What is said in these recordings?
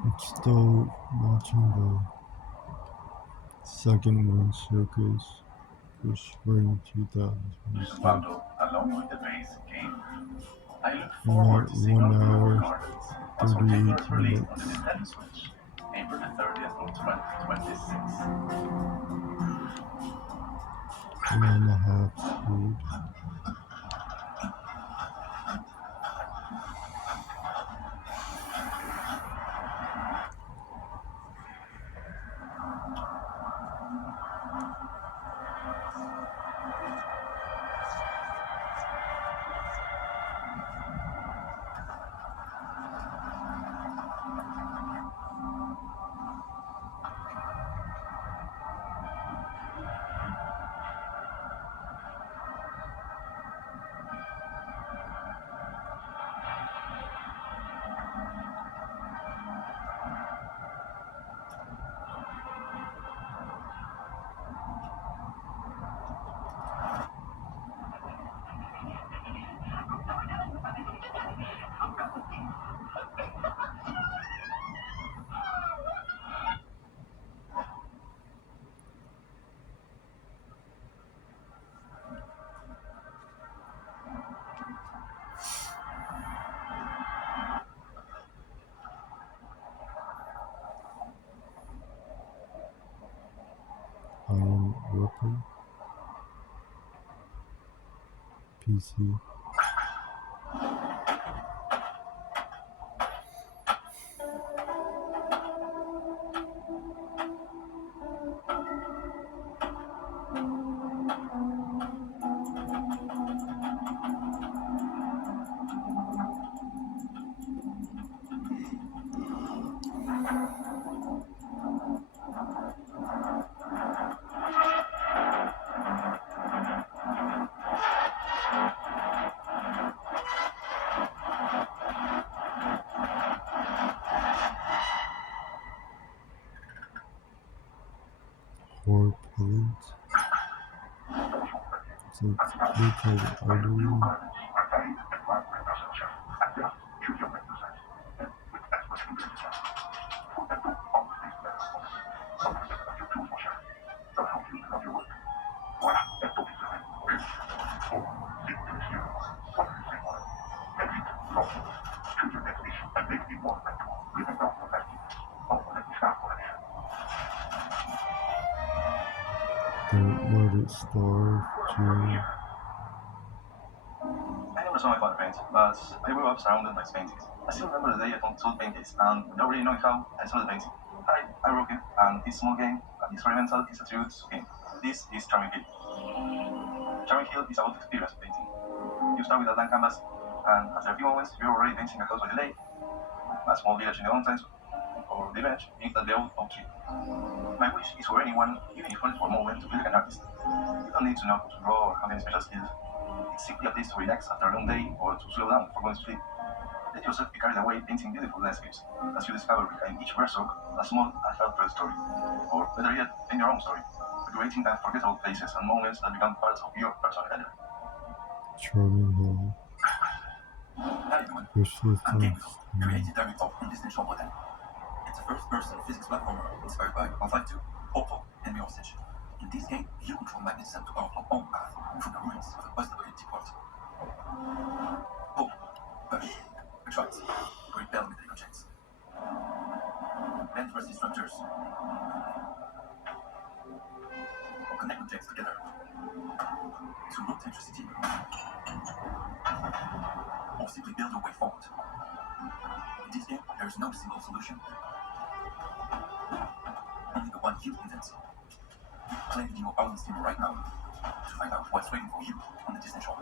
I'm still watching the second one circus for spring 2026. Along with the base game. I look I'm forward at to seeing 1 our beautiful hour gardens once our game 38 is released on the minutes. Nintendo Switch, April the 30th of 2026. 1.5 speed. I am Ripper, PC. Horror Pillage. It's looks like an artery. Don't let it starve, Jerry. I never saw my father paint, but I grew up surrounded by his paintings. I still remember the day I saw the paintings, and without really knowing how, I saw the painting. I broke it, and this small game, experimental, is a tribute to him. This is Charming Hill. Charming Hill is about experience painting. You start with a blank canvas, and after a few moments, you're already painting a house by the lake, a small village in the mountains, or the image beneath the old oak tree. My wish is for anyone, even if only for a moment, to feel like an artist. You don't need to know how to draw or have any special skills. It's simply a place to relax after a long day or to slow down before going to sleep. Let yourself be carried away painting beautiful landscapes as you discover behind each brushstroke a small and heartfelt story. Or better yet, paint your own story, creating unforgettable places and moments that become parts of your personal gallery. Charming Hill. Hi everyone, Wish list I'm on Game Whistle, Steam. created director on Disney Show Modern. It's a first-person physics platformer inspired by Half-Life 2, Portal, and Mirror's Edge. In this game, you control magnetism to carve your own path through the ruins of a post-apocalyptic world. Pull, push, retract, repel metallic objects, bend rusty structures, or connect objects together to route electricity, or simply build your way forward. In this game, there is no single solution, only the one you invent. Play with your own Steam right now to find out what's waiting for you on the Disney Shop.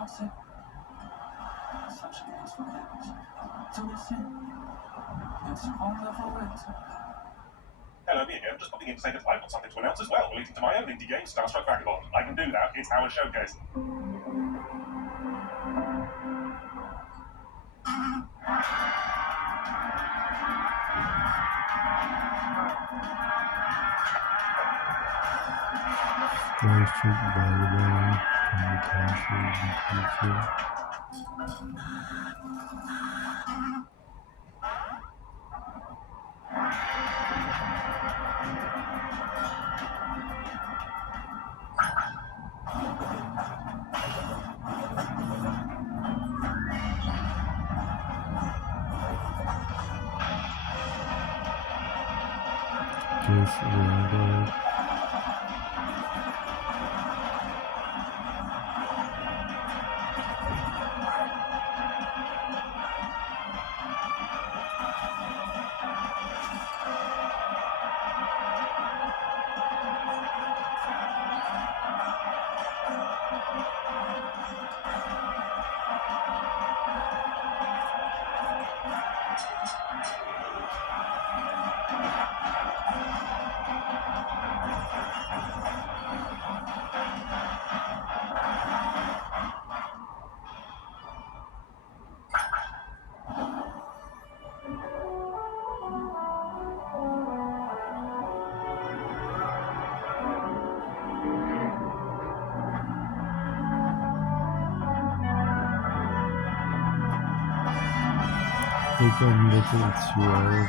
toxic. Such a peaceful things to listen. It's wonderful winter. Hello, me again. Just popping in to say that I've got something to announce as well, relating to my own indie game, Starstruck Vagabond. I can do that. It's our showcase. Starstruck Vagabond on the consoles and PC. Guess Vanguard. I think I'm looking too out of it.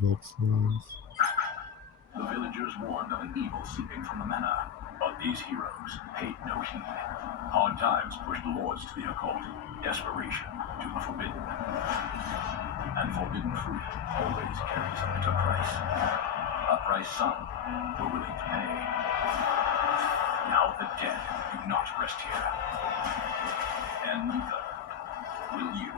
Bugslands. The villagers warned of an evil seeping from the manor, but these heroes paid no heed. Hard times pushed the lords to the occult, desperation to the forbidden. And forbidden fruit always carries a bitter price. A price some were willing to pay. Now the dead do not rest here. And neither will you.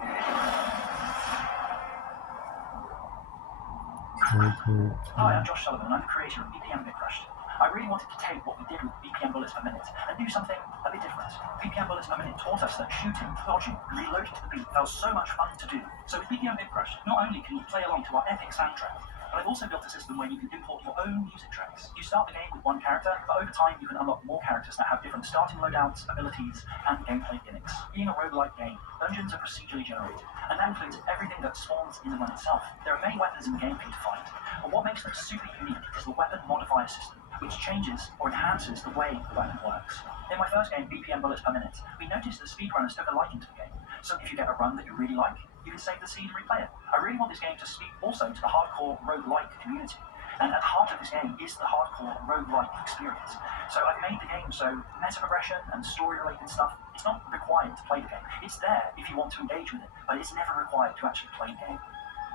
Hi, I'm Josh Sullivan, and I'm the creator of BPM Bitcrushed. I really wanted to take what we did with BPM bullets per minute and do something a bit different. BPM bullets per minute taught us that shooting, dodging, and reloading to the beat felt so much fun to do. So with BPM Bitcrushed, not only can you play along to our epic soundtrack, but I've also built a system where you can import your own music tracks. You start the game with one character, but over time you can unlock more characters that have different starting loadouts, abilities, and gameplay gimmicks. Being a roguelike game, dungeons are procedurally generated, and that includes everything that spawns in the run itself. There are many weapons in the game for you to find, but what makes them super unique is the weapon modifier system, which changes or enhances the way the weapon works. In my first game, BPM Bullets per Minute, we noticed that speedrunners took a liking to the game. So if you get a run that you really like, you can save the seed and replay it. I really want this game to speak also to the hardcore roguelike community. And at the heart of this game is the hardcore roguelike experience. So I've made the game so meta progression and story-related stuff, it's not required to play the game. It's there if you want to engage with it, but it's never required to actually play the game.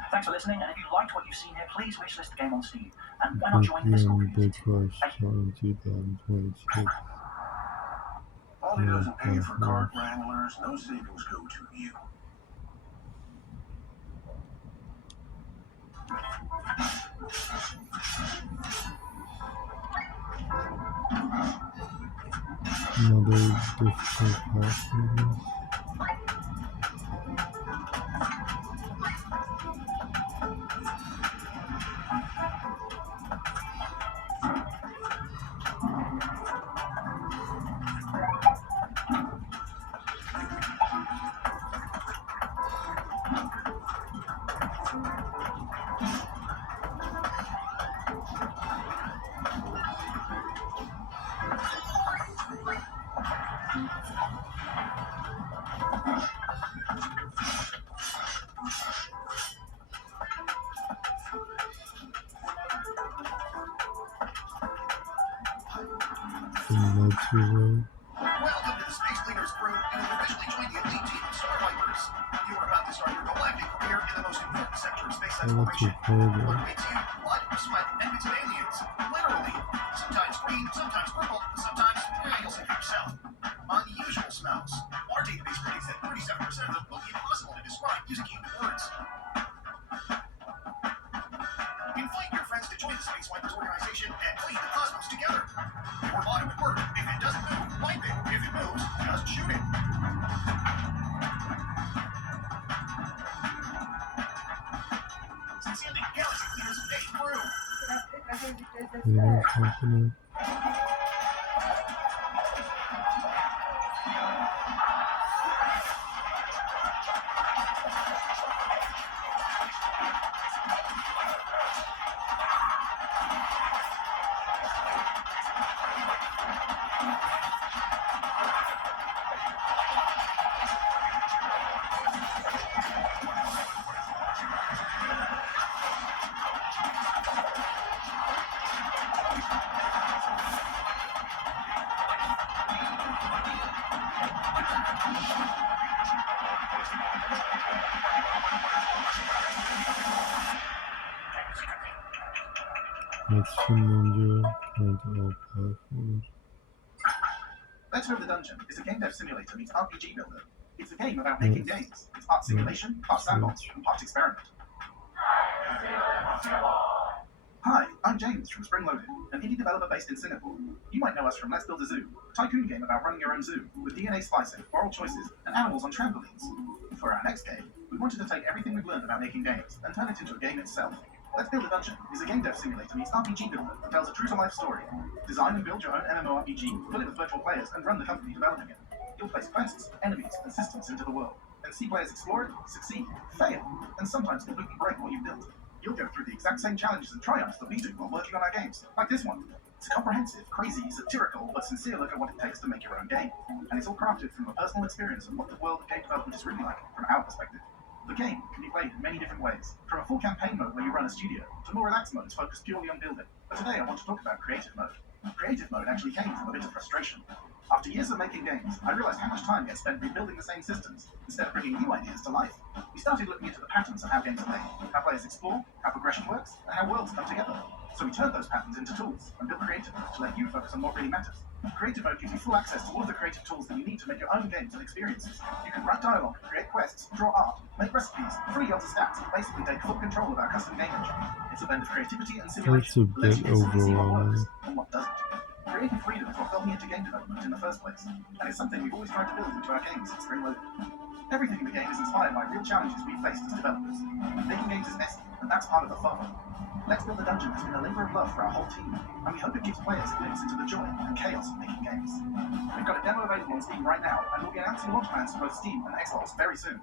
Thanks for listening, and if you liked what you've seen here, please wishlist the game on Steam. And why not join the Discord community? Bitcrushed on 2026. Ollie doesn't pay for cart wranglers, no savings go to you. Another difficult platform. Welcome to the Space Leaders Crew, and you've officially joined the elite team of Star Vipers. you are about to start your galactic career in the most important sector of space Oh, that's exploration. incredible. What awaits you? Blood, sweat, and bits of aliens. Literally. Sometimes green, sometimes purple, sometimes you'll see for yourself. Unusual smells. Our database predicts that 37% of them will be impossible to describe using human words. Invite your friends to join the Space Wipers organization and clean the cosmos together. Your body would work. If it doesn't move, wipe it. If it moves, just shoot it. Sincerely, Galaxy Cleaners, A crew. Cleaning company. Action Ninja and all powerful. Let's Build a Dungeon is a game dev simulator meets RPG builder. It's a game about making games. It's part simulation, part sandbox, and part experiment. Hi, I'm James from Spring Loaded, an indie developer based in Singapore. You might know us from Let's Build a Zoo, a tycoon game about running your own zoo, with DNA splicing, moral choices, and animals on trampolines. For our next game, we wanted to take everything we've learned about making games and turn it into a game itself. Let's Build a Dungeon is a game dev simulator meets RPG builder that tells a true-to-life story. Design and build your own MMORPG, fill it with virtual players, and run the company developing it. You'll place quests, enemies, and systems into the world, and see players explore it, succeed, fail, and sometimes completely break what you've built. You'll go through the exact same challenges and triumphs that we do while working on our games, like this one. It's a comprehensive, crazy, satirical, but sincere look at what it takes to make your own game, and it's all crafted from a personal experience of what the world of game development is really like from our perspective. The game can be played in many different ways, from a full campaign mode where you run a studio, to more relaxed modes focused purely on building. But today I want to talk about creative mode. Creative mode actually came from a bit of frustration. After years of making games, I realized how much time gets spent rebuilding the same systems, instead of bringing new ideas to life. We started looking into the patterns of how games are made, how players explore, how progression works, and how worlds come together. So we turned those patterns into tools, and built creative mode to let you focus on what really matters. Creative mode gives you full access to all of the creative tools that you need to make your own games and experiences. You can write dialogue, create quests, draw art, make recipes, free elder stats, and basically take full control of our custom game engine. It's a blend of creativity and simulation. That's a bit overwhelming. And what doesn't. Creative freedom is what got me into game development in the first place, and it's something we've always tried to build into our games at Spring Loaded. Everything in the game is inspired by real challenges we faced as developers. Making games is messy, and that's part of the fun. Let's Build a Dungeon has been a labour of love for our whole team, and we hope it gives players a glimpse into the joy and chaos of making games. We've got a demo available on Steam right now, and we'll be announcing launch plans for both Steam and Xbox very soon.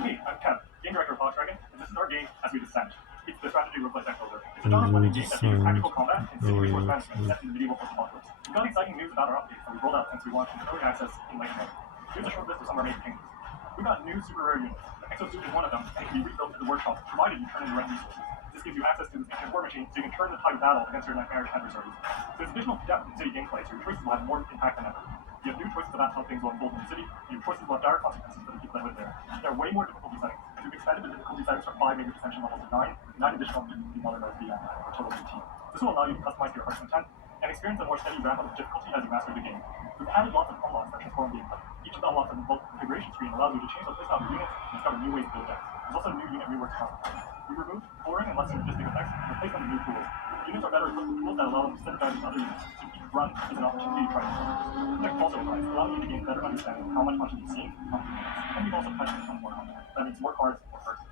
Hey, I'm Kev, game director of Hawk Dragon, and this is our game As We Descend. It's the strategy roguelike deck builder. It's a genre-blending game that uses tactical combat and city resource management set in the medieval post-apocalypse. We've got exciting news about our updates that we've rolled out since we launched in early access in late May. Here's a short list of some of our main changes. We've got new super rare units. The Exosuit is one of them, and it can be rebuilt at the workshop, provided you turn in the right resources. This gives you access to this ancient war machine, so you can turn the tide of battle against your nightmarish adversaries. There's additional depth in city gameplay, so your choices will have more impact than ever. You have new choices about how things will unfold in the city, and your choices will have dire consequences for the people that live there. There are way more difficulty settings. We've expanded the difficulty settings from 5 major dissension levels to 9, with 9 additional difficulty modes beyond that, for a total of 18. This will allow you to customize your heart's content and experience a more steady ramp up of difficulty as you master the game. We've added lots of unlocks that transform gameplay. Each of the unlocks on the bulk configuration screen allows you to change the playstyle of units and discover new ways to build decks. There's also new unit reworks constantly. We removed boring and less synergistic effects and replaced them with new tools. Units are better equipped with tools that allow them to synergize with other units, so each run is an opportunity to try new things. Deck also applies, allowing you to gain better understanding of how much content you've seen, and you've also touched on more content. That means more cards, more cards.